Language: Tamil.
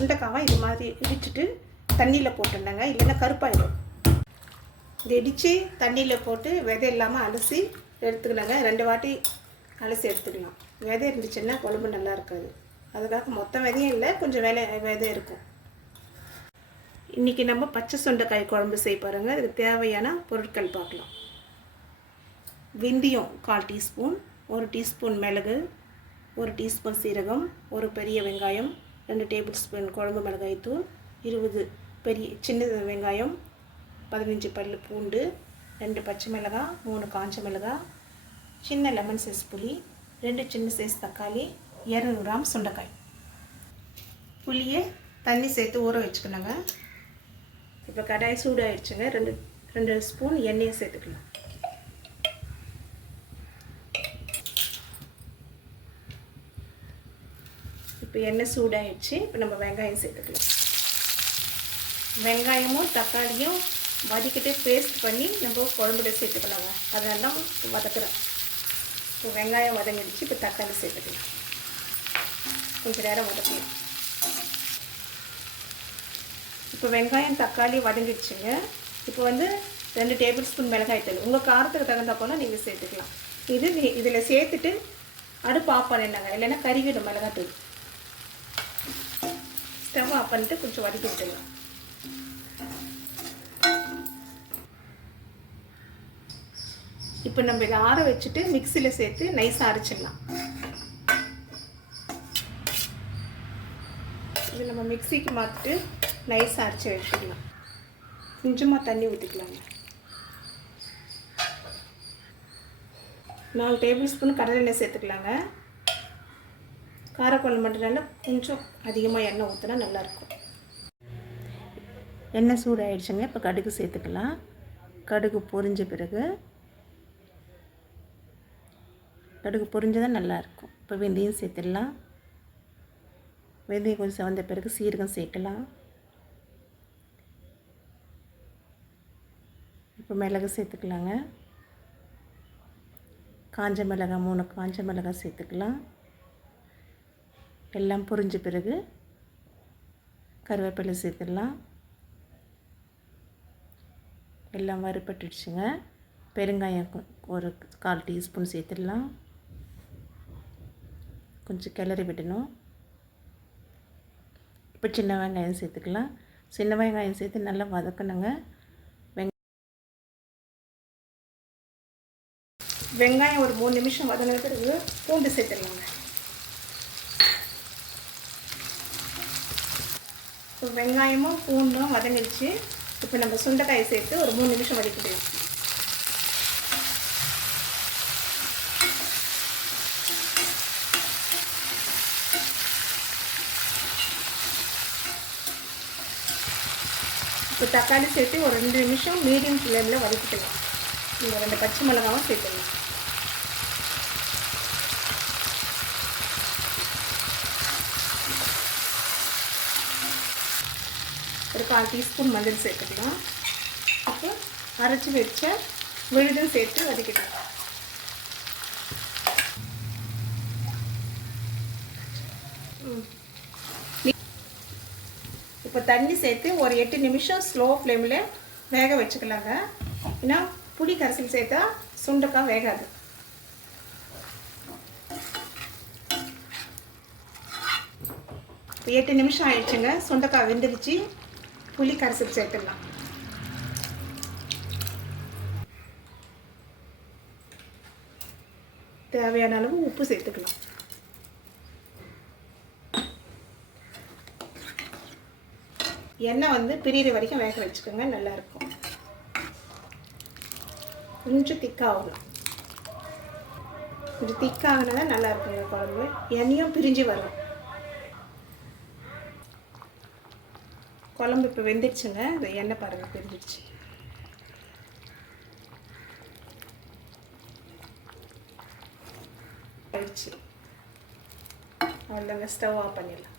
சுண்டைக்காவை இது மாதிரி இடிச்சிட்டு தண்ணியில் போட்டுருந்தாங்க, இல்லைன்னா கருப்பாயிடும். இது இடித்து தண்ணியில் போட்டு விதை இல்லாமல் அலசி எடுத்துக்கலாங்க. 2 வாட்டி அலசி எடுத்துக்கலாம். விதை இருந்துச்சுன்னா குழம்பு நல்லா இருக்காது. அதுக்காக மொத்த விதையும் இல்லை, கொஞ்சம் விதை இருக்கும். இன்றைக்கி நம்ம பச்சை சுண்டைக்காய் குழம்பு செய்ய பாருங்கள். இதுக்கு தேவையான பொருட்கள் பார்க்கலாம். வெந்தயம் 1/4 டீஸ்பூன், 1 டீஸ்பூன் மிளகு, 1 டீஸ்பூன் சீரகம், 1 பெரிய வெங்காயம், 2 டேபிள் ஸ்பூன் குழம்பு மிளகாய்த்தூள், 20 பெரிய சின்ன வெங்காயம், 15 பல் பூண்டு, 2 பச்சை மிளகாய், 3 காஞ்ச மிளகாய், சின்ன லெமன் சைஸ் புளி, 2 சின்ன சைஸ் தக்காளி, 200 கிராம் சுண்டைக்காய். புளியை தண்ணி சேர்த்து ஊற வச்சுக்கணுங்க. இப்போ கடாய் சூடாகிடுச்சுங்க. 2 ஸ்பூன் எண்ணெயை சேர்த்துக்கலாம். இப்போ எண்ணெய் சூடாகிடுச்சு. இப்போ நம்ம வெங்காயம் சேர்த்துக்கலாம். வெங்காயமும் தக்காளியும் வதக்கிட்டு பேஸ்ட் பண்ணி நம்ம குழம்புல சேர்த்துக்கலாங்க. அதெல்லாம் வதக்குறோம். இப்போ வெங்காயம் வதங்கிடுச்சு. இப்போ தக்காளி சேர்த்துக்கலாம். கொஞ்சம் நேரம் வதக்கலாம். இப்போ வெங்காயம் தக்காளி வதங்கிடுச்சுங்க. இப்போ 2 டேபிள் ஸ்பூன் மிளகாய் தூள் உங்கள் காரத்துக்கு தகுந்த போல் நீங்கள் சேர்த்துக்கலாம். இதில் சேர்த்துட்டு அடுப்பு ஆஃப் பண்ணிடுங்க, இல்லைன்னா கறிவிடும் மிளகாய் தூள். ஸ்டவ் ஆஃப் பண்ணிட்டு கொஞ்சம் வதக்கி விட்டுடலாம். இப்போ நம்ம இதை ஆற வச்சுட்டு மிக்சியில் சேர்த்து நைஸாக அரைச்சிடலாம். இது நம்ம மிக்சிக்கு மாற்றிட்டு நைஸாக அரைச்சி வச்சுக்கலாம். கொஞ்சமாக தண்ணி ஊற்றிக்கலாங்க. 4 டேபிள் ஸ்பூன் கடலை எண்ணெய் சேர்த்துக்கலாங்க. காரக்குழம்பு பண்ணுறதுனால கொஞ்சம் அதிகமாக எண்ணெய் ஊற்றினா நல்லாயிருக்கும். எண்ணெய் சூடாகிடுச்சுங்க. இப்போ கடுகு சேர்த்துக்கலாம். கடுகு பொரிஞ்ச பிறகு கடுகு பொரிஞ்சதான் நல்லாயிருக்கும். இப்போ வெந்தயம் சேர்த்துடலாம். வெந்தயம் கொஞ்சம் செவந்த பிறகு சீரகம் சேர்க்கலாம். இப்போ மிளகு சேர்த்துக்கலாங்க. காஞ்ச மிளகாய் 3 காஞ்ச மிளகாய் சேர்த்துக்கலாம். எல்லாம் பொரிஞ்ச பிறகு கருவேப்பிலை சேர்த்துடலாம். எல்லாம் வறுபட்டுடுச்சுங்க. பெருங்காயம் 1/4 டீஸ்பூன் சேர்த்துடலாம். கொஞ்சம் கிளறி விடணும். இப்போ சின்ன வெங்காயம் சேர்த்துக்கலாம். சின்ன வெங்காயம் சேர்த்து நல்லா வதக்கணுங்க. வெங்காயம் ஒரு 3 நிமிஷம் வதங்கின பிறகு பூண்டு சேர்த்துடலாங்க. இப்போ வெங்காயமும் பூண்டும் வதங்கிடுச்சு. இப்போ நம்ம சுண்டைக்காயை சேர்த்து ஒரு 3 நிமிஷம் வதக்கிடலாம். இப்போ தக்காளி சேர்த்து ஒரு 2 நிமிஷம் மீடியம் ஃப்ளேமில் வதக்கிக்கலாம். நீங்கள் 2 பச்சை மிளகாவும் சேர்த்துக்கலாம். ஒரு 1/4 டீஸ்பூன் மஞ்சள் சேர்த்துக்கலாம். அப்போ அரைச்சி வச்ச விழுதும் சேர்த்து வதக்கிக்கலாம். இப்போ தண்ணி சேர்த்து ஒரு 8 நிமிஷம் ஸ்லோ ஃப்ளேமில் வேக வச்சுக்கலாங்க. ஏன்னா புளி கரைசல் சேர்த்தா சுண்டைக்காய் வேகாது. இப்போ 8 நிமிஷம் ஆயிடுச்சுங்க. சுண்டைக்காய் வெந்துடுச்சு. புளி கரைசல் சேர்த்துடலாம். தேவையான அளவு உப்பு சேர்த்துக்கலாம். எண்ணெய் பிரியிற வரைக்கும் வேக வச்சுக்கோங்க. நல்லாயிருக்கும். கொஞ்சம் திக்காகலாம். கொஞ்சம் திக்காகினா தான் நல்லா இருக்குங்க குழம்பு. எண்ணெயும் பிரிஞ்சு வரும். குழம்பு இப்போ வெந்துடுச்சுங்க. இந்த எண்ணெய் பாருங்கள் பிரிஞ்சிடுச்சு. ஆயிடுச்சு. அவ்வளோங்க. ஸ்டவ் ஆஃப் பண்ணிடலாம்.